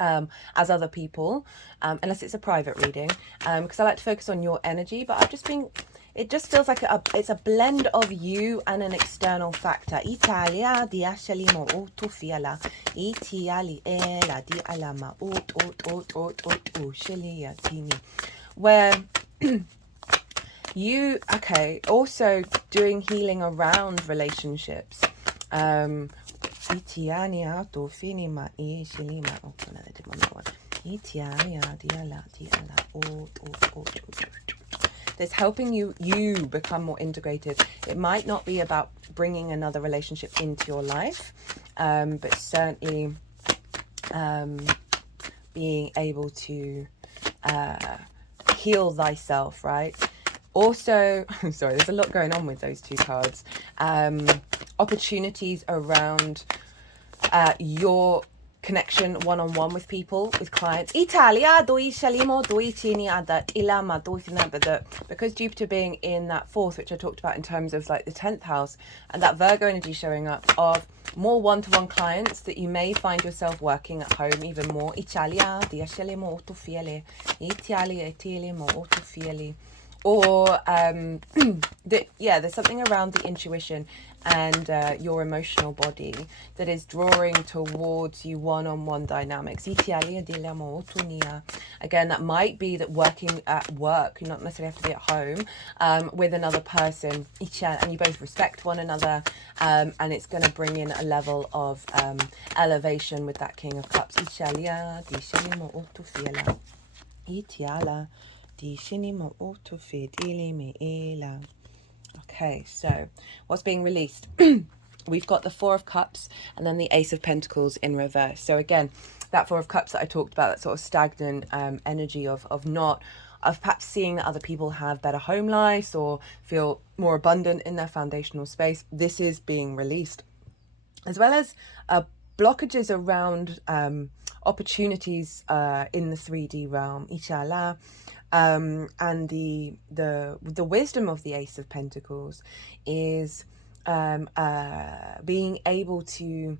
as other people, unless it's a private reading, because I like to focus on your energy. But I've just been, it just feels like it's a blend of you and an external factor. Italia di sceglie molto fiela. Itiali ela di alama ot sceglie tini. Where you, okay, also doing healing around relationships. Itiania to finima e shelima. Oh, no, I did one more. Itiania diala ot. That's helping you become more integrated. It might not be about bringing another relationship into your life, but certainly being able to heal thyself, right? Also, sorry, there's a lot going on with those 2 cards. Opportunities around your connection one-on-one with people, with clients. Italia, doi sceglie doi tini adat ilama doi fina. But because Jupiter being in that 4th, which I talked about in terms of like the 10th house, and that Virgo energy showing up of more one-to-one clients that you may find yourself working at home even more. Italia, di sceglie molto fiele. Italia, etili molto fieli. Or there's something around the intuition and your emotional body that is drawing towards you one-on-one dynamics. Again, that might be that working at work, you not necessarily have to be at home, with another person, and you both respect one another, and it's going to bring in a level of elevation with that King of Cups. Okay, so what's being released? we've got the Four of Cups and then the Ace of Pentacles in reverse. So again, that Four of Cups that I talked about, that sort of stagnant energy of perhaps seeing that other people have better home lives or feel more abundant in their foundational space. This is being released, as well as blockages around opportunities in the 3D realm, inshallah. And the wisdom of the Ace of Pentacles is being able to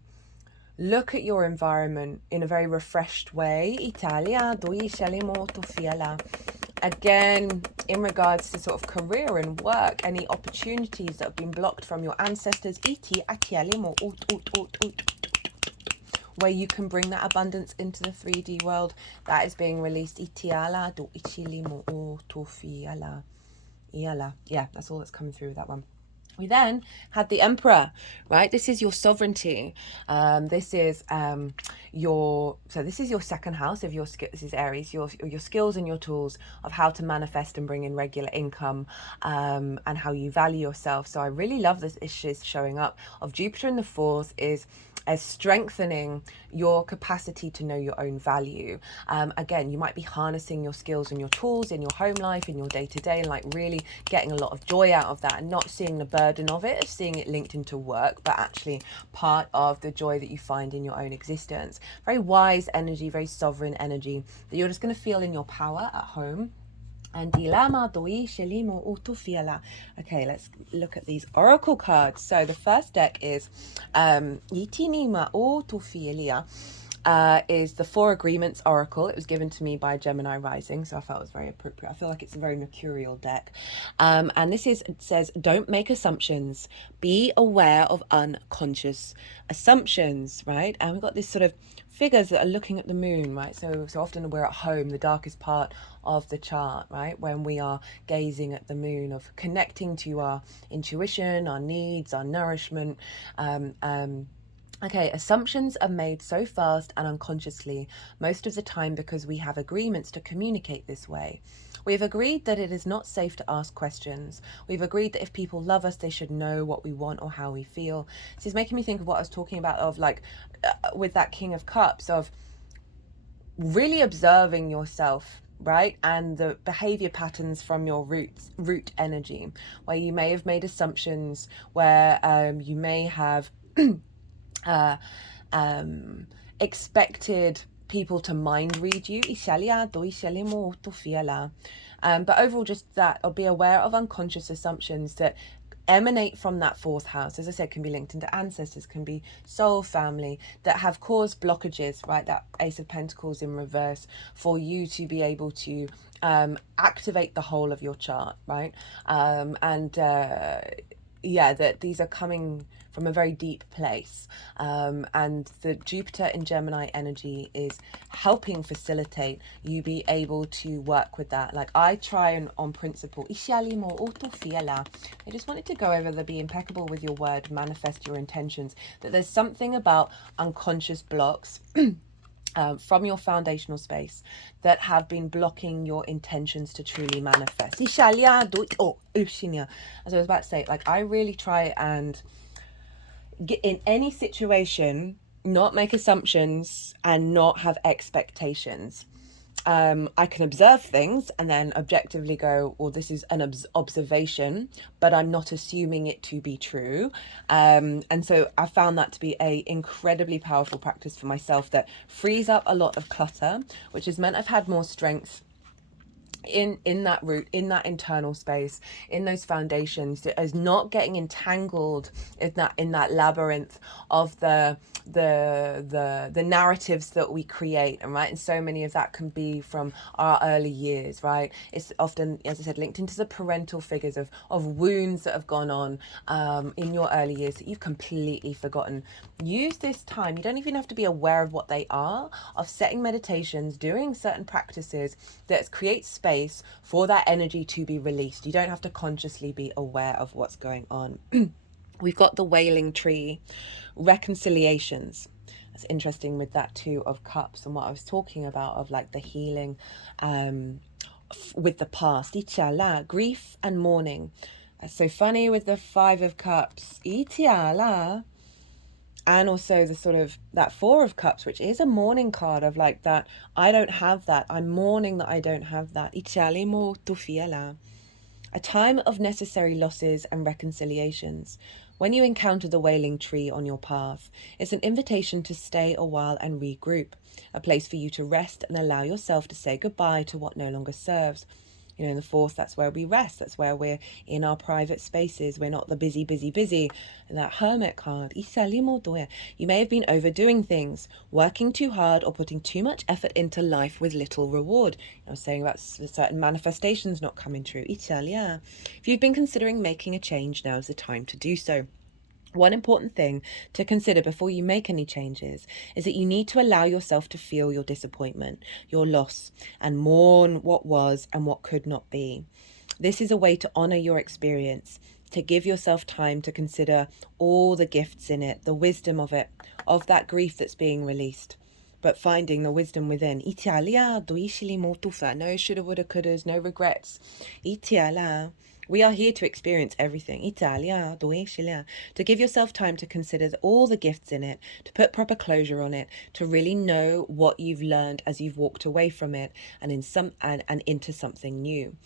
look at your environment in a very refreshed way. Italia, again, in regards to sort of career and work, any opportunities that have been blocked from your ancestors, where you can bring that abundance into the 3D world, that is being released. Yeah, that's all that's coming through with that one. We then had the Emperor, right? This is your sovereignty. This is your second house of your, this is Aries, your skills and your tools of how to manifest and bring in regular income, and how you value yourself. So I really love this issue showing up of Jupiter in the fourth is as strengthening your capacity to know your own value. Again, you might be harnessing your skills and your tools in your home life, in your day-to-day, and like really getting a lot of joy out of that and not seeing the burden of it, seeing it linked into work, but actually part of the joy that you find in your own existence. Very wise energy, very sovereign energy that you're just going to feel in your power at home. And okay, let's look at these oracle cards. So the first deck is is the Four Agreements Oracle. It was given to me by Gemini Rising, so I felt it was very appropriate. I feel like it's a very mercurial deck. And it says, don't make assumptions. Be aware of unconscious assumptions, right? And we've got this sort of figures that are looking at the moon, right? So often we're at home, the darkest part of the chart, right? When we are gazing at the moon, of connecting to our intuition, our needs, our nourishment. Okay, assumptions are made so fast and unconsciously, most of the time because we have agreements to communicate this way. We've agreed that it is not safe to ask questions. We've agreed that if people love us, they should know what we want or how we feel. This is making me think of what I was talking about of like, with that King of Cups, of really observing yourself, right? And the behavior patterns from your root energy, where you may have made assumptions, where you may have expected people to mind read you. But overall, just that, or be aware of unconscious assumptions that emanate from that fourth house. As I said, can be linked into ancestors, can be soul family, that have caused blockages, right? That Ace of Pentacles in reverse, for you to be able to activate the whole of your chart, right? Yeah, that these are coming from a very deep place, and the Jupiter in Gemini energy is helping facilitate you be able to work with that. Like I try and on principle, I just wanted to go over the be impeccable with your word, manifest your intentions, that there's something about unconscious blocks from your foundational space that have been blocking your intentions to truly manifest. As I was about to say, like I really try and get in any situation, not make assumptions and not have expectations. I can observe things and then objectively go, well, this is an observation, but I'm not assuming it to be true. And so I found that to be a incredibly powerful practice for myself that frees up a lot of clutter, which has meant I've had more strength in that root, in that internal space, in those foundations, that is not getting entangled in that labyrinth of the narratives that we create. And right, and so many of that can be from our early years, right? It's often, as I said, linked into the parental figures of wounds that have gone on in your early years that you've completely forgotten. Use this time, you don't even have to be aware of what they are, of setting meditations, doing certain practices that create space for that energy to be released. You don't have to consciously be aware of what's going on. We've got the Wailing Tree, reconciliations. That's interesting with that Two of Cups and what I was talking about of like the healing with the past. Grief and mourning. That's so funny with the Five of Cups. And also the sort of that Four of Cups, which is a mourning card of like that, I don't have that. I'm mourning that I don't have that. A time of necessary losses and reconciliations. When you encounter the wailing tree on your path, it's an invitation to stay a while and regroup, a place for you to rest and allow yourself to say goodbye to what no longer serves. You know, in the fourth, that's where we rest. That's where we're in our private spaces. We're not the busy, busy, busy. And that Hermit card. You may have been overdoing things, working too hard or putting too much effort into life with little reward. I was saying about certain manifestations not coming true. Italia. If you've been considering making a change, now is the time to do so. One important thing to consider before you make any changes is that you need to allow yourself to feel your disappointment, your loss, and mourn what was and what could not be. This is a way to honor your experience, to give yourself time to consider all the gifts in it, the wisdom of it, of that grief that's being released. But finding the wisdom within. No shoulda, woulda, couldas, no regrets. We are here to experience everything. To give yourself time to consider all the gifts in it, to put proper closure on it, to really know what you've learned as you've walked away from it and into something new.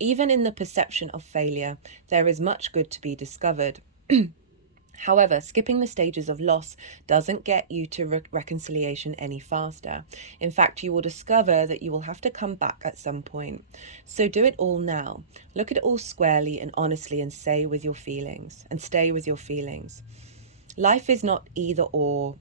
Even in the perception of failure, there is much good to be discovered. However, skipping the stages of loss doesn't get you to reconciliation any faster. In fact, you will discover that you will have to come back at some point. So do it all now. Look at it all squarely and honestly and stay with your feelings. Life is not either or.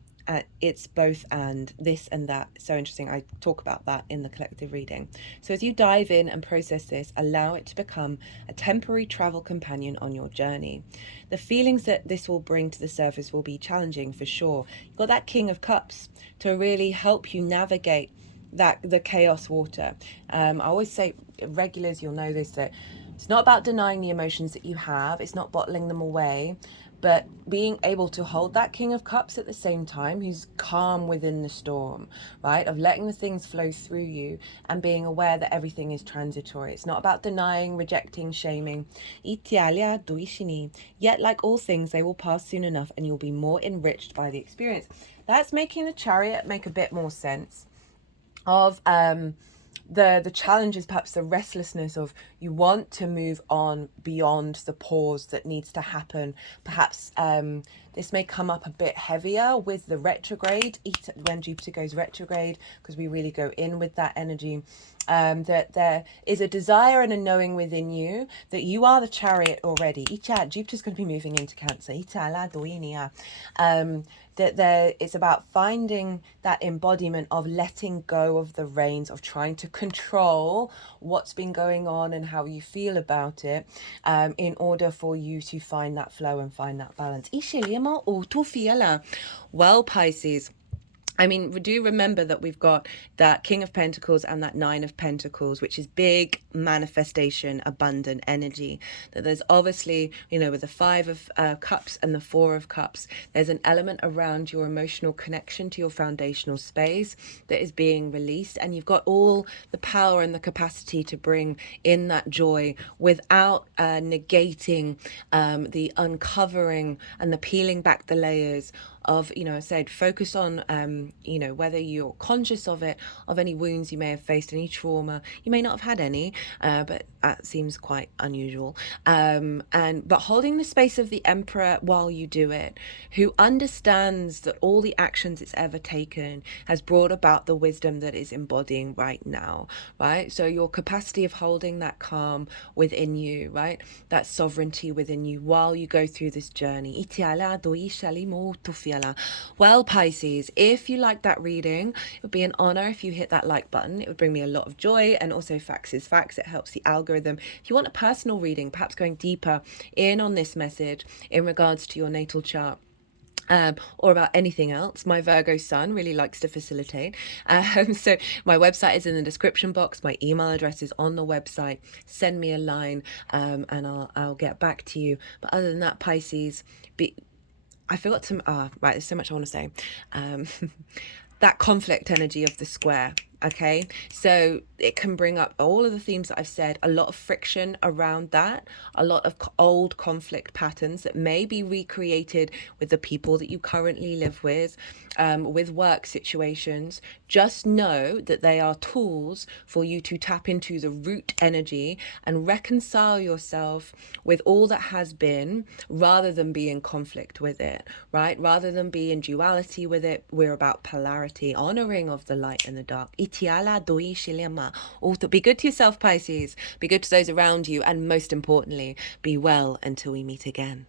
It's both and, this and that. So interesting. I talk about that in the collective reading. So as you dive in and process this, allow it to become a temporary travel companion on your journey. The feelings that this will bring to the surface will be challenging for sure. You've got that King of Cups to really help you navigate the chaos water. I always say, regulars, you'll know this, that it's not about denying the emotions that you have. It's not bottling them away. But being able to hold that King of Cups at the same time, who's calm within the storm, right? Of letting the things flow through you and being aware that everything is transitory. It's not about denying, rejecting, shaming. Yet, like all things, they will pass soon enough and you'll be more enriched by the experience. That's making the Chariot make a bit more sense of the challenge is perhaps the restlessness of you want to move on beyond the pause that needs to happen. Perhaps this may come up a bit heavier with the retrograde, when Jupiter goes retrograde, because we really go in with that energy. That there is a desire and a knowing within you that you are the Chariot already. Jupiter's going to be moving into Cancer. That it's about finding that embodiment of letting go of the reins, of trying to control what's been going on and how you feel about it, in order for you to find that flow and find that balance. Well, Pisces, I mean, do remember that we've got that King of Pentacles and that Nine of Pentacles, which is big manifestation, abundant energy. That there's obviously, you know, with the Five of Cups and the Four of Cups, there's an element around your emotional connection to your foundational space that is being released. And you've got all the power and the capacity to bring in that joy without negating the uncovering and the peeling back the layers of, you know, I said, focus on, you know, whether you're conscious of it, of any wounds you may have faced, any trauma. You may not have had any, but that seems quite unusual. But holding the space of the Emperor while you do it, who understands that all the actions it's ever taken has brought about the wisdom that is embodying right now, right? So your capacity of holding that calm within you, right? That sovereignty within you while you go through this journey. Well, Pisces, if you like that reading, it would be an honor if you hit that like button. It would bring me a lot of joy, and also facts is facts. It helps the algorithm. If you want a personal reading, perhaps going deeper in on this message in regards to your natal chart, or about anything else, my Virgo sun really likes to facilitate. So my website is in the description box. My email address is on the website. Send me a line, and I'll get back to you. But other than that, Pisces, I forgot to, right, there's so much I want to say. That conflict energy of the square, Okay, so it can bring up all of the themes that I've said, a lot of friction around that, a lot of old conflict patterns that may be recreated with the people that you currently live with work situations. Just know that they are tools for you to tap into the root energy and reconcile yourself with all that has been, rather than be in conflict with it, right? Rather than be in duality with it, we're about polarity, honoring of the light and the dark. Be good to yourself, Pisces. Be good to those around you. And most importantly, be well until we meet again.